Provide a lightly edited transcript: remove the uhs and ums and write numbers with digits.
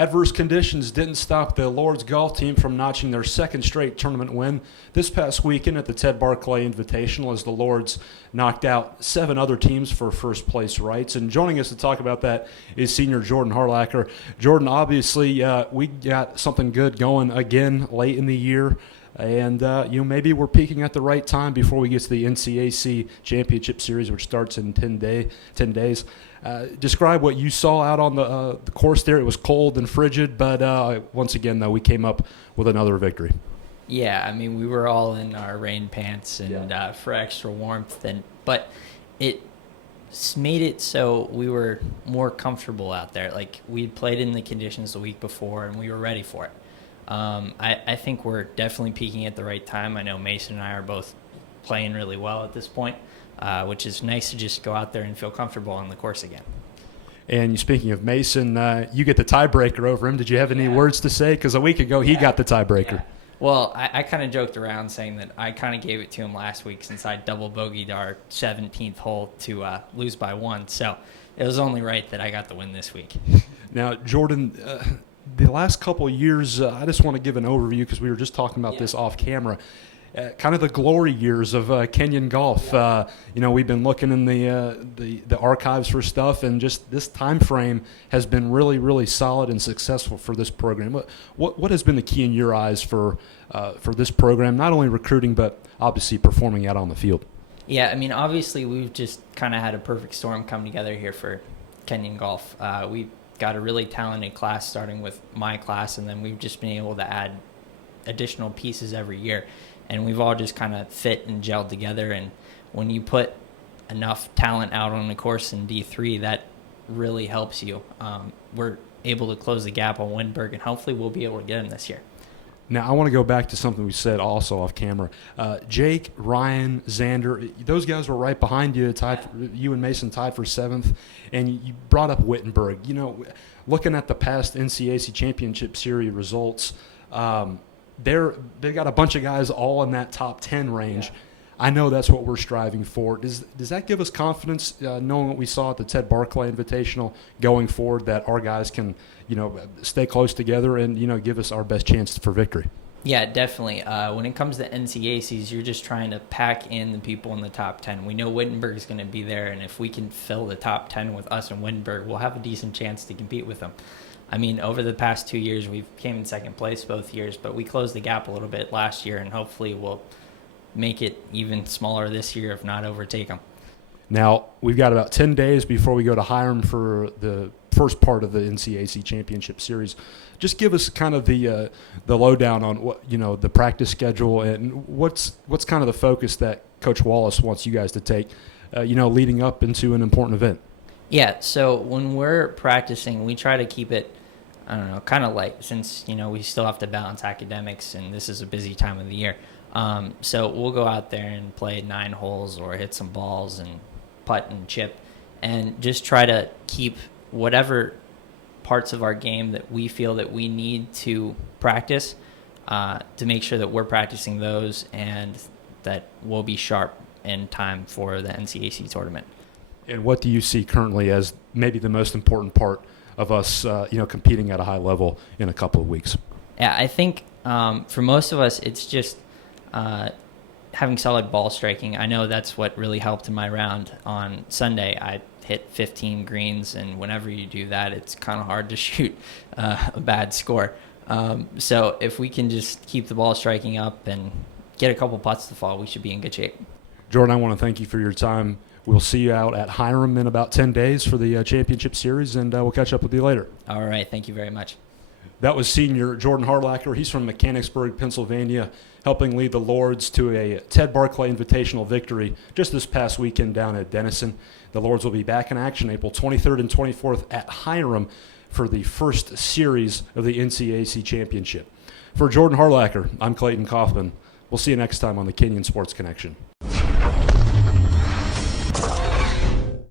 Adverse conditions didn't stop the Lords golf team from notching their second straight tournament win this past weekend at the Ted Barclay Invitational as the Lords knocked out 7 other teams for first place rights. And joining us to talk about that is senior Jordan Harlacher. Jordan, obviously we got something good going again late in the year. And, maybe we're peaking at the right time before we get to the NCAC Championship Series, which starts in 10 days. Describe what you saw out on the course there. It was cold and frigid, but once again, though, we came up with another victory. Yeah, I mean, we were all in our rain pants and for extra warmth, but it made it so we were more comfortable out there. Like, we'd played in the conditions the week before, and we were ready for it. I think we're definitely peaking at the right time. I know Mason and I are both playing really well at this point, which is nice to just go out there and feel comfortable on the course again. And speaking of Mason, you get the tiebreaker over him. Did you have any words to say? Because a week ago he got the tiebreaker. Yeah. Well, I kind of joked around saying that I kind of gave it to him last week since I double bogeyed our 17th hole to lose by 1. So it was only right that I got the win this week. Now, Jordan, the last couple of years, I just want to give an overview because we were just talking about this off camera. Kind of the glory years of Kenyon golf. We've been looking in the archives for stuff, and just this time frame has been really, really solid and successful for this program. What has been the key in your eyes for this program, not only recruiting but obviously performing out on the field? Yeah, I mean, obviously we've just kind of had a perfect storm come together here for Kenyon golf. We've got a really talented class starting with my class, and then we've just been able to add additional pieces every year. And we've all just kind of fit and gelled together. And when you put enough talent out on the course in D3, that really helps you. We're able to close the gap on Wittenberg, and hopefully we'll be able to get him this year. Now, I want to go back to something we said also off camera. Jake, Ryan, Xander, those guys were right behind you. You and Mason tied for 7th, and you brought up Wittenberg. Looking at the past NCAC Championship Series results, they got a bunch of guys all in that top 10 range. Yeah. I know that's what we're striving for. Does that give us confidence, knowing what we saw at the Ted Barclay Invitational going forward, that our guys can, stay close together and, give us our best chance for victory? Yeah, definitely. When it comes to NCACs, you're just trying to pack in the people in the top 10. We know Wittenberg is going to be there, and if we can fill the top 10 with us and Wittenberg, we'll have a decent chance to compete with them. I mean, over the past 2 years, we've came in second place both years, but we closed the gap a little bit last year, and hopefully we'll make it even smaller this year, if not overtake them. Now, we've got about 10 days before we go to Hiram for the first part of the NCAC Championship Series. Just give us kind of the lowdown on what the practice schedule and what's kind of the focus that Coach Wallace wants you guys to take, leading up into an important event. Yeah, so when we're practicing, we try to keep it, kind of light, since we still have to balance academics and this is a busy time of the year. So we'll go out there and play 9 holes or hit some balls and putt and chip, and just try to keep whatever parts of our game that we feel that we need to practice to make sure that we're practicing those and that we'll be sharp in time for the NCAC tournament. And what do you see currently as maybe the most important part of us, competing at a high level in a couple of weeks? Yeah, I think for most of us, it's just having solid ball striking. I know that's what really helped in my round on Sunday. I hit 15 greens, and whenever you do that, it's kind of hard to shoot a bad score. So if we can just keep the ball striking up and get a couple putts to fall, we should be in good shape. Jordan, I want to thank you for your time. We'll see you out at Hiram in about 10 days for the Championship Series, and we'll catch up with you later. All right. Thank you very much. That was senior Jordan Harlacher. He's from Mechanicsburg, Pennsylvania, helping lead the Lords to a Ted Barclay Invitational victory just this past weekend down at Denison. The Lords will be back in action April 23rd and 24th at Hiram for the first series of the NCAC Championship. For Jordan Harlacher, I'm Clayton Kaufman. We'll see you next time on the Kenyon Sports Connection.